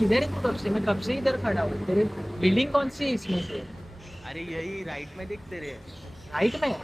किधर है तू कब से? मैं कब से इधर खड़ा हूँ। बिल्डिंग कौन सी है इसमें से? अरे यही राइट में दिख तेरे। राइट में?